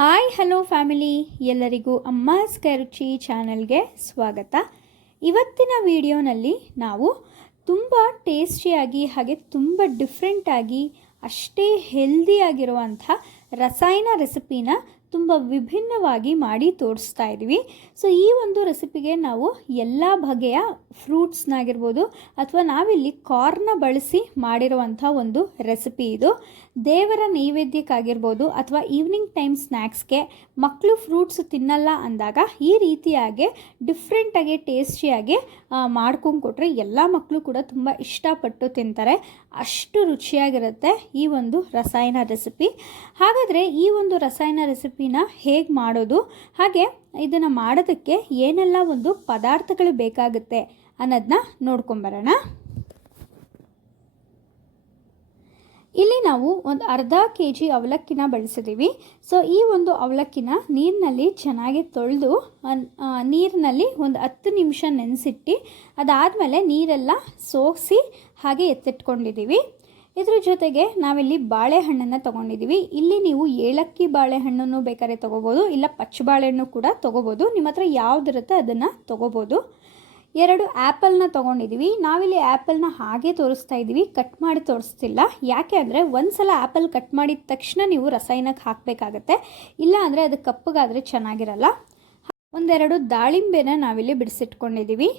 Hi hello family, ಎಲ್ಲರಿಗೂ ಅಮ್ಮಾಸ್ ಕೈರುಚಿ ಚಾನಲ್ಗೆ ಸ್ವಾಗತ. ಇವತ್ತಿನ ವಿಡಿಯೋನಲ್ಲಿ ನಾವು ತುಂಬ ಟೇಸ್ಟಿಯಾಗಿ ಹಾಗೆ ತುಂಬ ಡಿಫ್ರೆಂಟಾಗಿ ಅಷ್ಟೇ ಹೆಲ್ದಿಯಾಗಿರುವಂಥ ರಸಾಯನ ರೆಸಿಪಿನ ತುಂಬ ವಿಭಿನ್ನವಾಗಿ ಮಾಡಿ ತೋರಿಸ್ತಾ ಇದ್ದೀವಿ. ಸೊ ಈ ಒಂದು ರೆಸಿಪಿಗೆ ನಾವು ಎಲ್ಲ ಬಗೆಯ ಫ್ರೂಟ್ಸ್ನಾಗಿರ್ಬೋದು ಅಥವಾ ನಾವಿಲ್ಲಿ ಕಾರ್ನ ಬಳಸಿ ಮಾಡಿರುವಂಥ ಒಂದು ರೆಸಿಪಿ ಇದು. ದೇವರ ನೈವೇದ್ಯಕ್ಕಾಗಿರ್ಬೋದು ಅಥವಾ ಈವ್ನಿಂಗ್ ಟೈಮ್ ಸ್ನ್ಯಾಕ್ಸ್ಗೆ ಮಕ್ಕಳು ಫ್ರೂಟ್ಸ್ ತಿನ್ನಲ್ಲ ಅಂದಾಗ ಈ ರೀತಿಯಾಗಿ ಡಿಫ್ರೆಂಟಾಗಿ ಟೇಸ್ಟಿಯಾಗಿ ಮಾಡ್ಕೊಂಡು ಕೊಟ್ಟರೆ ಎಲ್ಲ ಮಕ್ಕಳು ಕೂಡ ತುಂಬ ಇಷ್ಟಪಟ್ಟು ತಿಂತಾರೆ. ಅಷ್ಟು ರುಚಿಯಾಗಿರುತ್ತೆ ಈ ಒಂದು ರಸಾಯನ ರೆಸಿಪಿ. ಹಾಗಾದರೆ ಈ ಒಂದು ರಸಾಯನ ರೆಸಿಪಿನ ಹೇಗೆ ಮಾಡೋದು, ಹಾಗೆ ಇದನ್ನು ಮಾಡೋದಕ್ಕೆ ಏನೆಲ್ಲ ಒಂದು ಪದಾರ್ಥಗಳು ಬೇಕಾಗುತ್ತೆ ಅನ್ನೋದನ್ನ ನೋಡ್ಕೊಂಬರೋಣ. ಇಲ್ಲಿ ನಾವು ಒಂದು ಅರ್ಧ kg ಅವಲಕ್ಕಿನ ಬಳಸಿದ್ದೀವಿ. ಸೊ ಈ ಒಂದು ಅವಲಕ್ಕಿನ ನೀರಿನಲ್ಲಿ ಚೆನ್ನಾಗಿ ತೊಳೆದು ನೀರಿನಲ್ಲಿ ಒಂದು 10 ನಿಮಿಷ ನೆನೆಸಿಟ್ಟು ಅದಾದಮೇಲೆ ನೀರೆಲ್ಲ ಸೋಸಿ ಹಾಗೆ ಎತ್ತಿಟ್ಕೊಂಡಿದ್ದೀವಿ. ಇದ್ರ ಜೊತೆಗೆ ನಾವಿಲ್ಲಿ ಬಾಳೆಹಣ್ಣನ್ನು ತೊಗೊಂಡಿದ್ದೀವಿ. ಇಲ್ಲಿ ನೀವು ಏಲಕ್ಕಿ ಬಾಳೆಹಣ್ಣನ್ನು ಬೇಕಾದ್ರೆ ತೊಗೋಬೋದು, ಇಲ್ಲ ಪಚ್ಚ ಬಾಳೆಹಣ್ಣು ಕೂಡ ತೊಗೋಬೋದು. ನಿಮ್ಮ ಹತ್ರ ಯಾವುದಿರುತ್ತೆ ಅದನ್ನು ತೊಗೋಬೋದು. 2 ಆ್ಯಪಲ್ನ ತೊಗೊಂಡಿದ್ದೀವಿ. ನಾವಿಲ್ಲಿ ಆ್ಯಪಲ್ನ ಹಾಗೆ ತೋರಿಸ್ತಾ ಇದ್ದೀವಿ, ಕಟ್ ಮಾಡಿ ತೋರಿಸ್ತಿಲ್ಲ. ಯಾಕೆ ಅಂದರೆ ಒಂದು ಸಲ ಆ್ಯಪಲ್ ಕಟ್ ಮಾಡಿದ ತಕ್ಷಣ ನೀವು ರಸಾಯನಕ್ಕೆ ಹಾಕಬೇಕಾಗತ್ತೆ, ಇಲ್ಲ ಅಂದರೆ ಅದು ಕಪ್ಪಗಾದರೆ ಚೆನ್ನಾಗಿರಲ್ಲ. 1-2 ದಾಳಿಂಬೆನ ನಾವಿಲ್ಲಿ ಬಿಡಿಸಿಟ್ಕೊಂಡಿದ್ದೀವಿ.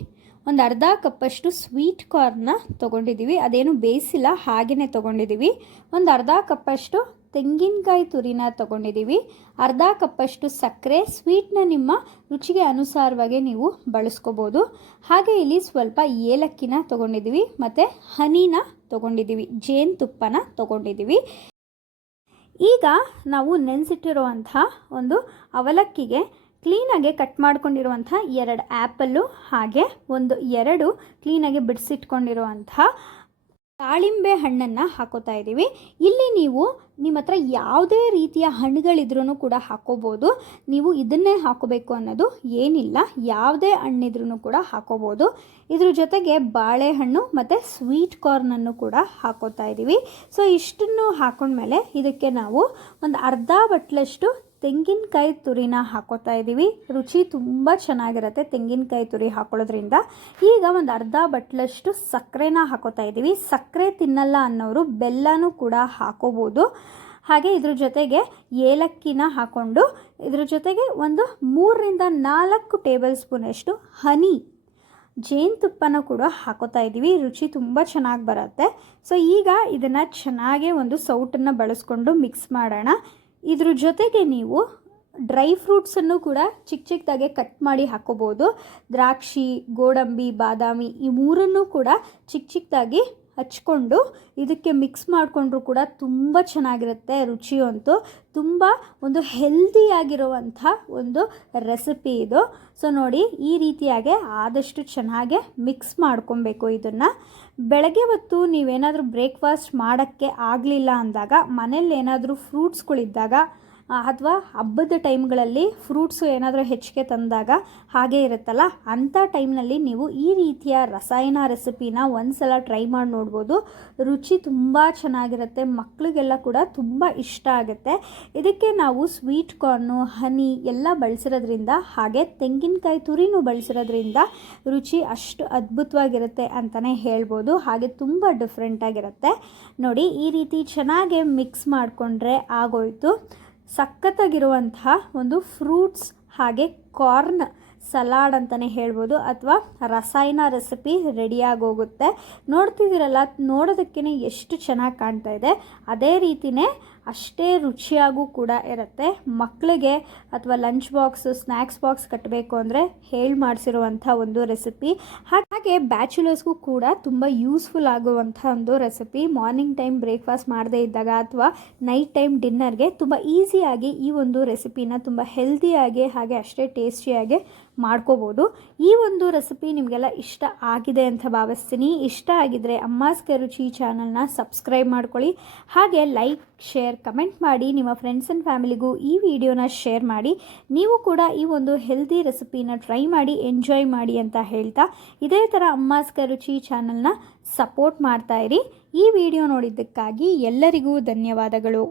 ಒಂದು ಅರ್ಧ ಕಪ್ಪಷ್ಟು ಸ್ವೀಟ್ ಕಾರ್ನ್ನ ತೊಗೊಂಡಿದ್ದೀವಿ, ಅದೇನು ಬೇಯಿಸಿಲ್ಲ ಹಾಗೆಯೇ ತೊಗೊಂಡಿದ್ದೀವಿ. ಒಂದು ಅರ್ಧ ಕಪ್ಪಷ್ಟು ತೆಂಗಿನಕಾಯಿ ತುರಿನ ತೊಗೊಂಡಿದ್ದೀವಿ. ಅರ್ಧ ಕಪ್ಪಷ್ಟು ಸಕ್ಕರೆ, ಸ್ವೀಟ್ನ ನಿಮ್ಮ ರುಚಿಗೆ ಅನುಸಾರವಾಗಿ ನೀವು ಬಳಸ್ಕೋಬೋದು. ಹಾಗೆ ಇಲ್ಲಿ ಸ್ವಲ್ಪ ಏಲಕ್ಕಿನ ತೊಗೊಂಡಿದ್ದೀವಿ ಮತ್ತು ಹನಿನ ತೊಗೊಂಡಿದ್ದೀವಿ, ಜೇನುತುಪ್ಪನ ತೊಗೊಂಡಿದ್ದೀವಿ. ಈಗ ನಾವು ನೆನೆಸಿಟ್ಟಿರುವಂಥ ಒಂದು ಅವಲಕ್ಕಿಗೆ ಕ್ಲೀನಾಗಿ ಕಟ್ ಮಾಡ್ಕೊಂಡಿರುವಂಥ 2 ಆ್ಯಪಲ್ಲು ಹಾಗೆ 2 ಕ್ಲೀನಾಗಿ ಬಿಡಿಸಿಟ್ಕೊಂಡಿರುವಂಥ ದಾಳಿಂಬೆ ಹಣ್ಣನ್ನು ಹಾಕೋತಾ ಇದ್ದೀವಿ. ಇಲ್ಲಿ ನೀವು ನಿಮ್ಮ ಹತ್ರ ಯಾವುದೇ ರೀತಿಯ ಹಣ್ಣುಗಳಿದ್ರೂ ಕೂಡ ಹಾಕೋಬೋದು. ನೀವು ಇದನ್ನೇ ಹಾಕೋಬೇಕು ಅನ್ನೋದು ಏನಿಲ್ಲ, ಯಾವುದೇ ಹಣ್ಣಿದ್ರೂ ಕೂಡ ಹಾಕೋಬೋದು. ಇದ್ರ ಜೊತೆಗೆ ಬಾಳೆಹಣ್ಣು ಮತ್ತು ಸ್ವೀಟ್ ಕಾರ್ನನ್ನು ಕೂಡ ಹಾಕೋತಾ ಇದ್ದೀವಿ. ಸೊ ಇಷ್ಟನ್ನು ಹಾಕೊಂಡ್ಮೇಲೆ ಇದಕ್ಕೆ ನಾವು ಒಂದು ಅರ್ಧ ಬಟ್ಲಷ್ಟು ತೆಂಗಿನಕಾಯಿ ತುರಿನ ಹಾಕೋತಾ ಇದ್ದೀವಿ. ರುಚಿ ತುಂಬ ಚೆನ್ನಾಗಿರುತ್ತೆ ತೆಂಗಿನಕಾಯಿ ತುರಿ ಹಾಕೊಳ್ಳೋದ್ರಿಂದ. ಈಗ ಒಂದು ಅರ್ಧ ಬಟ್ಲಷ್ಟು ಸಕ್ಕರೆನ ಹಾಕೋತಾ ಇದ್ದೀವಿ. ಸಕ್ಕರೆ ತಿನ್ನಲ್ಲ ಅನ್ನೋರು ಬೆಲ್ಲನೂ ಕೂಡ ಹಾಕೋಬೋದು. ಹಾಗೆ ಇದ್ರ ಜೊತೆಗೆ ಏಲಕ್ಕಿನ ಹಾಕ್ಕೊಂಡು ಇದ್ರ ಜೊತೆಗೆ ಒಂದು 3-4 ಟೇಬಲ್ ಸ್ಪೂನಷ್ಟು ಹನಿ ಜೇನುತುಪ್ಪನ ಕೂಡ ಹಾಕೋತಾ ಇದ್ದೀವಿ. ರುಚಿ ತುಂಬ ಚೆನ್ನಾಗಿ ಬರುತ್ತೆ. ಸೊ ಈಗ ಇದನ್ನು ಚೆನ್ನಾಗಿ ಒಂದು ಸೌಟನ್ನು ಬಳಸ್ಕೊಂಡು ಮಿಕ್ಸ್ ಮಾಡೋಣ. ಇದ್ರ ಜೊತೆಗೆ ನೀವು ಡ್ರೈ ಫ್ರೂಟ್ಸನ್ನು ಕೂಡ ಚಿಕ್ಕದಾಗೆ ಕಟ್ ಮಾಡಿ ಹಾಕೋಬೋದು. ದ್ರಾಕ್ಷಿ, ಗೋಡಂಬಿ, ಬಾದಾಮಿ ಈ 3 ಕೂಡ ಚಿಕ್ಕದಾಗಿ ಹಚ್ಕೊಂಡು ಇದಕ್ಕೆ ಮಿಕ್ಸ್ ಮಾಡಿಕೊಂಡ್ರೂ ಕೂಡ ತುಂಬ ಚೆನ್ನಾಗಿರುತ್ತೆ. ರುಚಿಯಂತೂ ತುಂಬ ಒಂದು ಹೆಲ್ದಿಯಾಗಿರುವಂಥ ಒಂದು ರೆಸಿಪಿ ಇದು. ಸೊ ನೋಡಿ, ಈ ರೀತಿಯಾಗಿ ಆದಷ್ಟು ಚೆನ್ನಾಗೆ ಮಿಕ್ಸ್ ಮಾಡ್ಕೊಬೇಕು. ಇದನ್ನು ಬೆಳಗ್ಗೆ ಹೊತ್ತು ನೀವೇನಾದರೂ ಬ್ರೇಕ್ಫಾಸ್ಟ್ ಮಾಡೋಕ್ಕೆ ಆಗಲಿಲ್ಲ ಅಂದಾಗ, ಮನೇಲಿ ಏನಾದರೂ ಫ್ರೂಟ್ಸ್ಗಳಿದ್ದಾಗ ಅಥವಾ ಹಬ್ಬದ ಟೈಮ್ಗಳಲ್ಲಿ ಫ್ರೂಟ್ಸು ಏನಾದರೂ ಹೆಚ್ಚಿಗೆ ತಂದಾಗ ಹಾಗೆ ಇರುತ್ತಲ್ಲ, ಅಂಥ ಟೈಮ್ನಲ್ಲಿ ನೀವು ಈ ರೀತಿಯ ರಸಾಯನ ರೆಸಿಪಿನ ಒಂದು ಸಲ ಟ್ರೈ ಮಾಡಿ ನೋಡ್ಬೋದು. ರುಚಿ ತುಂಬ ಚೆನ್ನಾಗಿರುತ್ತೆ, ಮಕ್ಕಳಿಗೆಲ್ಲ ಕೂಡ ತುಂಬ ಇಷ್ಟ ಆಗುತ್ತೆ. ಇದಕ್ಕೆ ನಾವು ಸ್ವೀಟ್ ಕಾರ್ನು, ಹನಿ ಎಲ್ಲ ಬಳಸಿರೋದ್ರಿಂದ ಹಾಗೆ ತೆಂಗಿನಕಾಯಿ ತುರಿನೂ ಬಳಸಿರೋದ್ರಿಂದ ರುಚಿ ಅಷ್ಟು ಅದ್ಭುತವಾಗಿರುತ್ತೆ ಅಂತಲೇ ಹೇಳ್ಬೋದು. ಹಾಗೆ ತುಂಬ ಡಿಫ್ರೆಂಟಾಗಿರುತ್ತೆ. ನೋಡಿ, ಈ ರೀತಿ ಚೆನ್ನಾಗಿ ಮಿಕ್ಸ್ ಮಾಡಿಕೊಂಡ್ರೆ ಆಗೋಯಿತು. ಸಖತ್ತಾಗಿರುವಂತಹ ಒಂದು ಫ್ರೂಟ್ಸ್ ಹಾಗೆ ಕಾರ್ನ್ ಸಲಾಡ್ ಅಂತಲೇ ಹೇಳ್ಬೋದು, ಅಥವಾ ರಸಾಯನ ರೆಸಿಪಿ ರೆಡಿಯಾಗಿ ಹೋಗುತ್ತೆ. ನೋಡ್ತಿದ್ದೀರಲ್ಲ, ನೋಡೋದಕ್ಕೇ ಎಷ್ಟು ಚೆನ್ನಾಗಿ ಕಾಣ್ತಾ ಇದೆ, ಅದೇ ರೀತಿಯೇ ಅಷ್ಟೇ ರುಚಿಯಾಗೂ ಕೂಡ ಇರುತ್ತೆ. ಮಕ್ಕಳಿಗೆ ಅಥವಾ ಲಂಚ್ ಬಾಕ್ಸ್, ಸ್ನ್ಯಾಕ್ಸ್ ಬಾಕ್ಸ್ ಕಟ್ಟಬೇಕು ಅಂದರೆ ಹೇಳಿ ಮಾಡಿಸಿರುವಂಥ ಒಂದು ರೆಸಿಪಿ. ಹಾಗೆ ಬ್ಯಾಚುಲರ್ಸ್ಗೂ ಕೂಡ ತುಂಬ ಯೂಸ್ಫುಲ್ ಆಗುವಂಥ ಒಂದು ರೆಸಿಪಿ. ಮಾರ್ನಿಂಗ್ ಟೈಮ್ ಬ್ರೇಕ್ಫಾಸ್ಟ್ ಮಾಡದೇ ಇದ್ದಾಗ ಅಥವಾ ನೈಟ್ ಟೈಮ್ ಡಿನ್ನರ್ಗೆ ತುಂಬ ಈಸಿಯಾಗಿ ಈ ಒಂದು ರೆಸಿಪಿನ ತುಂಬ ಹೆಲ್ದಿಯಾಗಿ ಹಾಗೆ ಅಷ್ಟೇ ಟೇಸ್ಟಿಯಾಗಿ ಮಾಡ್ಕೋಬೋದು. ಈ ಒಂದು ರೆಸಿಪಿ ನಿಮಗೆಲ್ಲ ಇಷ್ಟ ಆಗಿದೆ ಅಂತ ಭಾವಿಸ್ತೀನಿ. ಇಷ್ಟ ಆಗಿದ್ದರೆ ಅಮ್ಮಾಸ್ ಕೈರುಚಿ ಚಾನಲ್ನ ಸಬ್ಸ್ಕ್ರೈಬ್ ಮಾಡ್ಕೊಳ್ಳಿ. ಹಾಗೆ ಲೈಕ್, ಶೇರ್, ಕಮೆಂಟ್ ಮಾಡಿ ನಿಮ್ಮ ಫ್ರೆಂಡ್ಸ್ ಆ್ಯಂಡ್ ಫ್ಯಾಮಿಲಿಗೂ ಈ ವಿಡಿಯೋನ ಶೇರ್ ಮಾಡಿ. ನೀವು ಕೂಡ ಈ ಒಂದು ಹೆಲ್ದಿ ರೆಸಿಪಿನ ಟ್ರೈ ಮಾಡಿ ಎಂಜಾಯ್ ಮಾಡಿ ಅಂತ ಹೇಳ್ತಾ, ಇದೇ ಥರ ಅಮ್ಮಾಸ್ ಕೈರುಚಿ ಚಾನಲ್ನ ಸಪೋರ್ಟ್ ಮಾಡ್ತಾಯಿರಿ. ಈ ವಿಡಿಯೋ ನೋಡಿದ್ದಕ್ಕಾಗಿ ಎಲ್ಲರಿಗೂ ಧನ್ಯವಾದಗಳು.